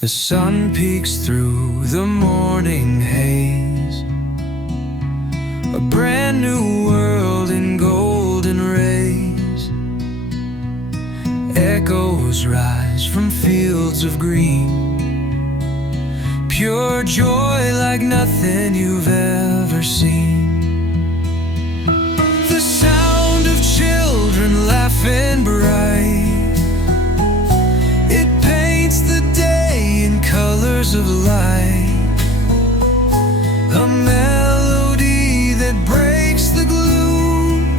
The sun peeks through the morning haze, a brand new world in golden rays. Echoes rise from fields of green, pure joy like nothing you've ever seen. The sound of children laughing bright, it paints the day in colors of light. A melody that breaks the gloom,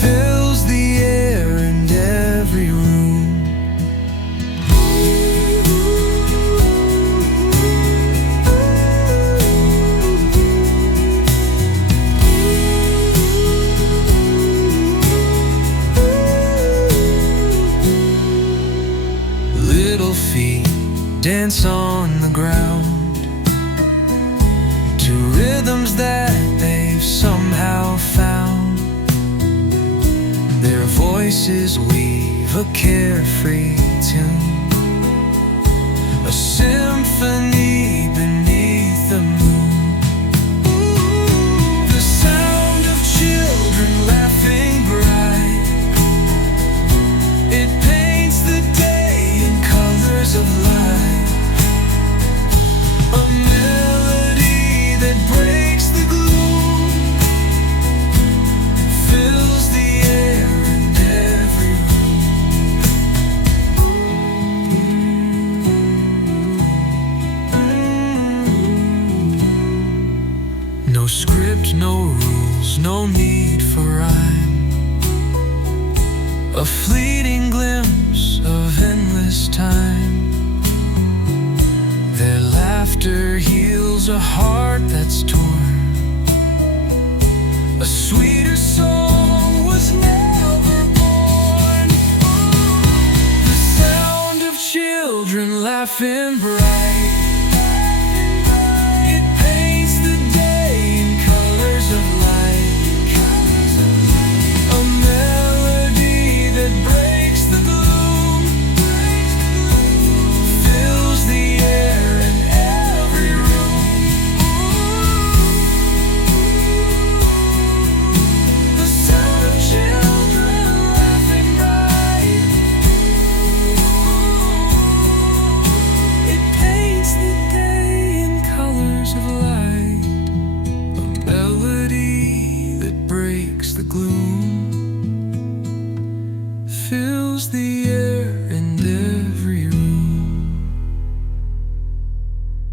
fills the air and every room. Little feet dance on the ground to rhythms that they've somehow found. Their voices weave a carefree tune, a symphony beneath the moon. The sound of children laughing bright, it paints the day in colors of light. A melody that breaks the gloom, fills the air and every room. No script, no rules, no need for rhyme, a fleeting glimpse of endless time. Their laughter heals a heart that's torn, a sweeter song was never born. The sound of children laughing bright,